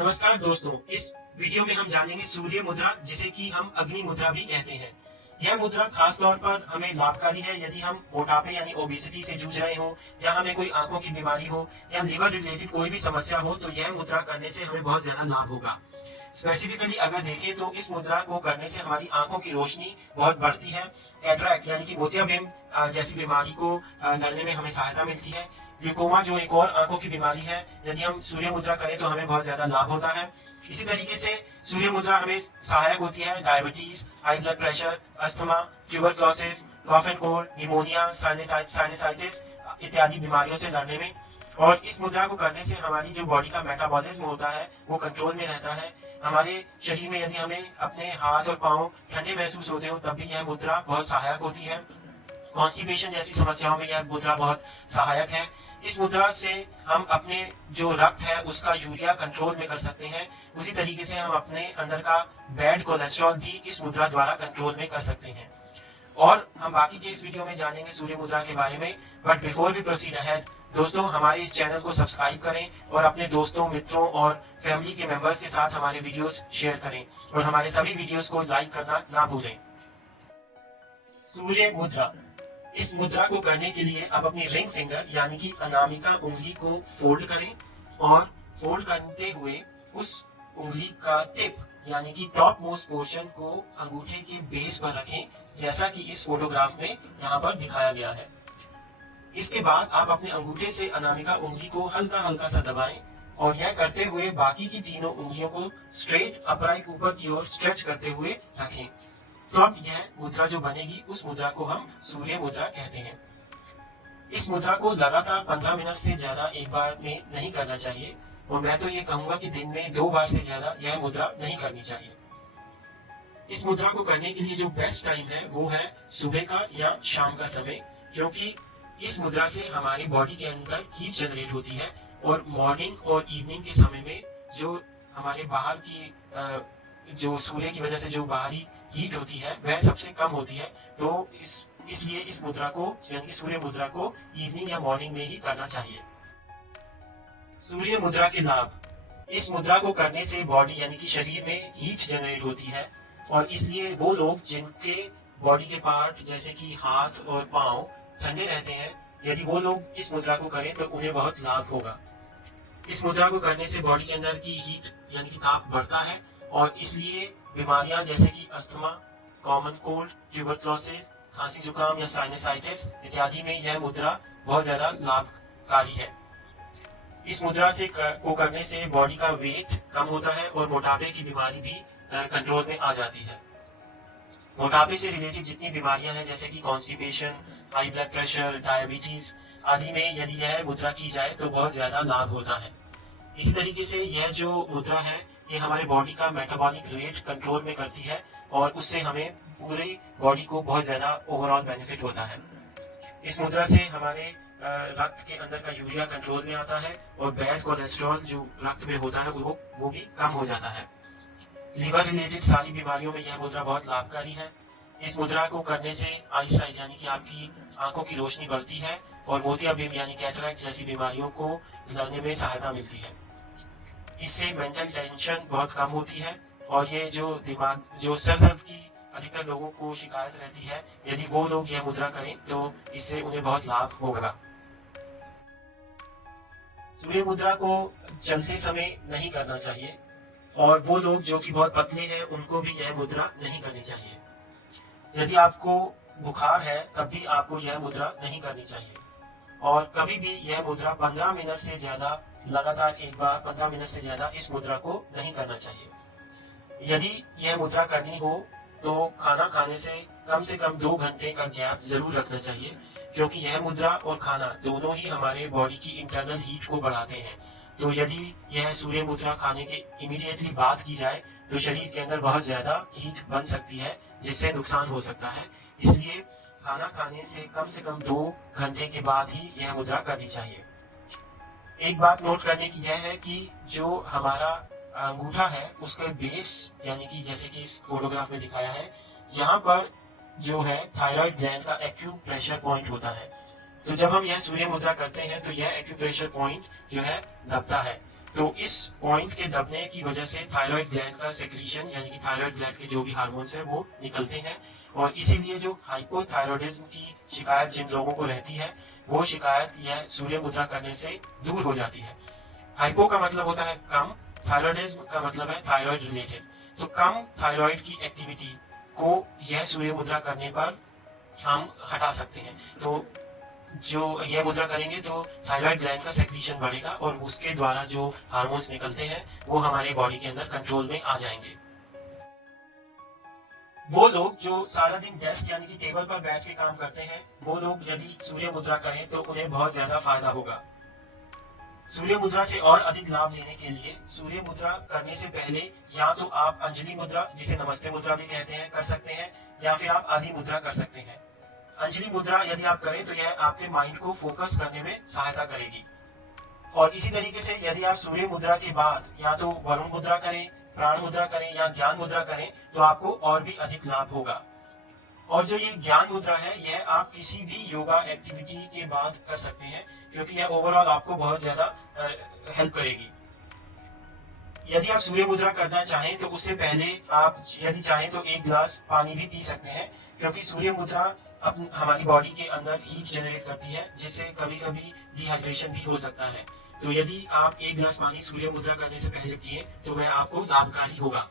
नमस्कार दोस्तों, इस वीडियो में हम जानेंगे सूर्य मुद्रा, जिसे कि हम अग्नि मुद्रा भी कहते हैं। यह मुद्रा खास तौर पर हमें लाभकारी है यदि हम मोटापे यानी ओबेसिटी से जूझ रहे हो, या हमें कोई आंखों की बीमारी हो, या लिवर रिलेटेड कोई भी समस्या हो, तो यह मुद्रा करने से हमें बहुत ज्यादा लाभ होगा। स्पेसिफिकली अगर देखें तो इस मुद्रा को करने से हमारी आंखों की रोशनी बहुत बढ़ती है। कैटरैक्ट यानी कि मोतियाबिंद जैसी बीमारी को लड़ने में हमें सहायता मिलती है। ग्लूकोमा जो एक और आंखों की बीमारी है, यदि हम सूर्य मुद्रा करें तो हमें बहुत ज्यादा लाभ होता है। इसी तरीके से सूर्य मुद्रा हमें सहायक होती है diabetes, high blood pressure, asthma, tuberculosis, cough and cold, pneumonia, sinusitis इत्यादि बीमारियों से लड़ने में। और इस मुद्रा को करने से हमारी जो बॉडी का मेटाबॉलिज्म होता है वो कंट्रोल में रहता है। हमारे शरीर में यदि हमें अपने हाथ और पांव ठंडे महसूस होते हो, तब भी यह मुद्रा बहुत सहायक होती है। कॉन्स्टिपेशन जैसी समस्याओं में यह मुद्रा बहुत सहायक है। इस मुद्रा से हम अपने जो रक्त है उसका यूरिया कंट्रोल में कर सकते हैं। उसी तरीके से हम अपने अंदर का बैड कोलेस्ट्रॉल भी इस मुद्रा द्वारा कंट्रोल में कर सकते हैं। और हम बाकी के इस वीडियो में जानेंगे सूर्य मुद्रा के बारे में। But before we proceed ahead, दोस्तों हमारे इस चैनल को सब्सक्राइब करें और अपने दोस्तों, मित्रों और फैमिली के मेंबर्स के साथ हमारे वीडियोस शेयर करें, और हमारे सभी वीडियोस को लाइक करना ना भूलें। सूर्य मुद्रा। इस मुद्रा को करने के लिए आप अपनी रिंग फिंगर यानी कि अनामिका उंगली को फोल्ड करें, और फोल्ड करते हुए उस उंगली का टिप यानी कि टॉप मोस्ट पोर्शन को अंगूठे के बेस पर रखें, जैसा कि इस फोटोग्राफ में यहाँ पर दिखाया गया है। इसके बाद आप अपने अंगूठे से अनामिका उंगली को हल्का हल्का सा दबाएं, और यह करते हुए बाकी की तीनों उंगलियों को स्ट्रेट अपराइट ऊपर की ओर स्ट्रेच करते हुए रखें। तो अब यह मुद्रा जो बनेगी, उस मुद्रा को हम सूर्य मुद्रा कहते हैं। इस मुद्रा को लगातार 15 मिनट से ज्यादा एक बार में नहीं करना चाहिए, और मैं तो ये कहूंगा कि दिन में 2 बार से ज्यादा यह मुद्रा नहीं करनी चाहिए। इस मुद्रा को करने के लिए जो बेस्ट टाइम है वो है सुबह का या शाम का समय, क्योंकि इस मुद्रा से हमारी बॉडी के अंदर हीट जनरेट होती है, और मॉर्निंग और इवनिंग के समय में जो हमारे बाहर की जो सूर्य की वजह से जो बाहरी हीट होती है वह सबसे कम होती है। तो इसलिए इस मुद्रा को यानी कि सूर्य मुद्रा को इवनिंग या मॉर्निंग में ही करना चाहिए। सूर्य मुद्रा के लाभ। इस मुद्रा को करने से बॉडी यानी कि शरीर में हीट जनरेट होती है, और इसलिए वो लोग जिनके बॉडी के पार्ट जैसे कि हाथ और पांव ठंडे रहते हैं, यदि वो लोग इस मुद्रा को करें तो उन्हें बहुत लाभ होगा। इस मुद्रा को करने से बॉडी के अंदर की हीट यानी कि ताप बढ़ता है, और इसलिए बीमारियां जैसे कि अस्थमा, कॉमन कोल्ड, ट्यूबरक्लोसिस, खांसी जुकाम या साइनसाइटिस इत्यादि में यह मुद्रा बहुत ज्यादा लाभकारी है। इस मुद्रा से को करने से बॉडी का वेट कम होता है, और मोटापे की बीमारी भी कंट्रोल में आ जाती है। मोटापे से रिलेटेड जितनी बीमारियां हैं जैसे कि constipation, high blood pressure, diabetes आदि में यदि यह मुद्रा की जाए तो बहुत ज्यादा लाभ होता है। इसी तरीके से यह जो मुद्रा है ये हमारे बॉडी का मेटाबॉलिक रेट कंट्रोल में करती है, और उससे हमें पूरी बॉडी को बहुत ज्यादा ओवरऑल बेनिफिट होता है। इस मुद्रा से हमारे रक्त के अंदर का यूरिया कंट्रोल में आता है, और बैड कोलेस्ट्रॉल जो रक्त में होता है वो भी कम हो जाता है। लिवर रिलेटेड सारी बीमारियों में यह मुद्रा बहुत लाभकारी है। इस मुद्रा को करने से आईसाइट यानी कि आपकी आंखों की रोशनी बढ़ती है, और मोतियाबिंद यानी कैटरैक्ट जैसी बीमारियों को लड़ने में सहायता मिलती है। इससे मेंटल टेंशन बहुत कम होती है, और ये जो सर दर्द की अधिकतर लोगों को शिकायत रहती है, यदि वो लोग यह मुद्रा करें तो इससे उन्हें बहुत लाभ होगा। सूर्य मुद्रा को चलते समय नहीं करना चाहिए, और वो लोग जो कि बहुत पतले हैं उनको भी यह मुद्रा नहीं करनी चाहिए। यदि आपको बुखार है तब भी आपको यह मुद्रा नहीं करनी चाहिए, और कभी भी यह मुद्रा 15 मिनट से ज्यादा लगातार एक बार 15 मिनट से ज्यादा इस मुद्रा को नहीं करना चाहिए। यदि यह मुद्रा करनी हो तो खाना खाने से कम 2 घंटे का गैप जरूर रखना चाहिए, क्योंकि यह मुद्रा और खाना दोनों ही हमारे बॉडी की इंटरनल हीट को बढ़ाते हैं। तो यदि यह सूर्य मुद्रा खाने के इमीडिएटली बाद की जाए तो शरीर के अंदर बहुत ज्यादा हीट बन सकती है, जिससे नुकसान हो सकता है। इसलिए खाना खाने से कम 2 घंटे के बाद ही यह मुद्रा करनी चाहिए। एक बात नोट करने की यह है कि जो हमारा अंगूठा है उसके बेस यानी कि जैसे कि इस फोटोग्राफ में दिखाया है, यहाँ पर जो है थायराइड ग्लैंड का एक्यूप्रेशर पॉइंट होता है। तो जब हम यह सूर्य मुद्रा करते हैं तो यह एक्यूप्रेशर पॉइंट जो है दबता है, तो इस पॉइंट के दबने की वजह से थायराइड ग्लैंड का सेक्रीशन यानी कि थायराइड ग्लैंड के जो भी हार्मोन्स है वो निकलते हैं, और इसीलिए जो हाइपोथायरॉयडिज्म की शिकायत जिन लोगों को रहती है वो शिकायत यह सूर्य मुद्रा करने से दूर हो जाती है। हाइपो का मतलब होता है कम, थायरॉयडिज्म का मतलब है थायराइड रिलेटेड। तो कम थायराइड की एक्टिविटी को यह सूर्य मुद्रा करने पर हम हटा सकते हैं। तो जो यह मुद्रा करेंगे तो थायराइड ग्लैंड का सेक्रीशन बढ़ेगा और उसके द्वारा जो हार्मोन्स निकलते हैं वो हमारे बॉडी के अंदर कंट्रोल में आ जाएंगे। वो लोग जो सारा दिन डेस्क यानी कि टेबल पर बैठ के काम करते हैं, वो लोग यदि सूर्य मुद्रा करें तो उन्हें बहुत ज्यादा फायदा होगा। सूर्य मुद्रा से और अधिक लाभ लेने के लिए सूर्य मुद्रा करने से पहले या तो आप अंजलि मुद्रा, जिसे नमस्ते मुद्रा भी कहते हैं, कर सकते हैं, या फिर आप आदि मुद्रा कर सकते हैं। अंजलि मुद्रा यदि आप करें तो यह आपके माइंड को फोकस करने में सहायता करेगी। और इसी तरीके से यदि आप सूर्य मुद्रा के बाद या तो वरुण मुद्रा करें, प्राण मुद्रा करें या ज्ञान मुद्रा करें तो आपको और भी अधिक लाभ होगा। और जो ये ज्ञान मुद्रा है यह आप किसी भी योगा एक्टिविटी के बाद कर सकते हैं, क्योंकि यह ओवरऑल आपको बहुत ज्यादा हेल्प करेगी। यदि आप सूर्य मुद्रा करना चाहें तो उससे पहले आप यदि चाहें तो 1 गिलास पानी भी पी सकते हैं, क्योंकि सूर्य मुद्रा हमारी बॉडी के अंदर हीट जनरेट करती है, जिससे कभी कभी डिहाइड्रेशन भी हो सकता है। तो यदि आप 1 गिलास पानी सूर्य मुद्रा करने से पहले पिए तो वह आपको लाभकारी होगा।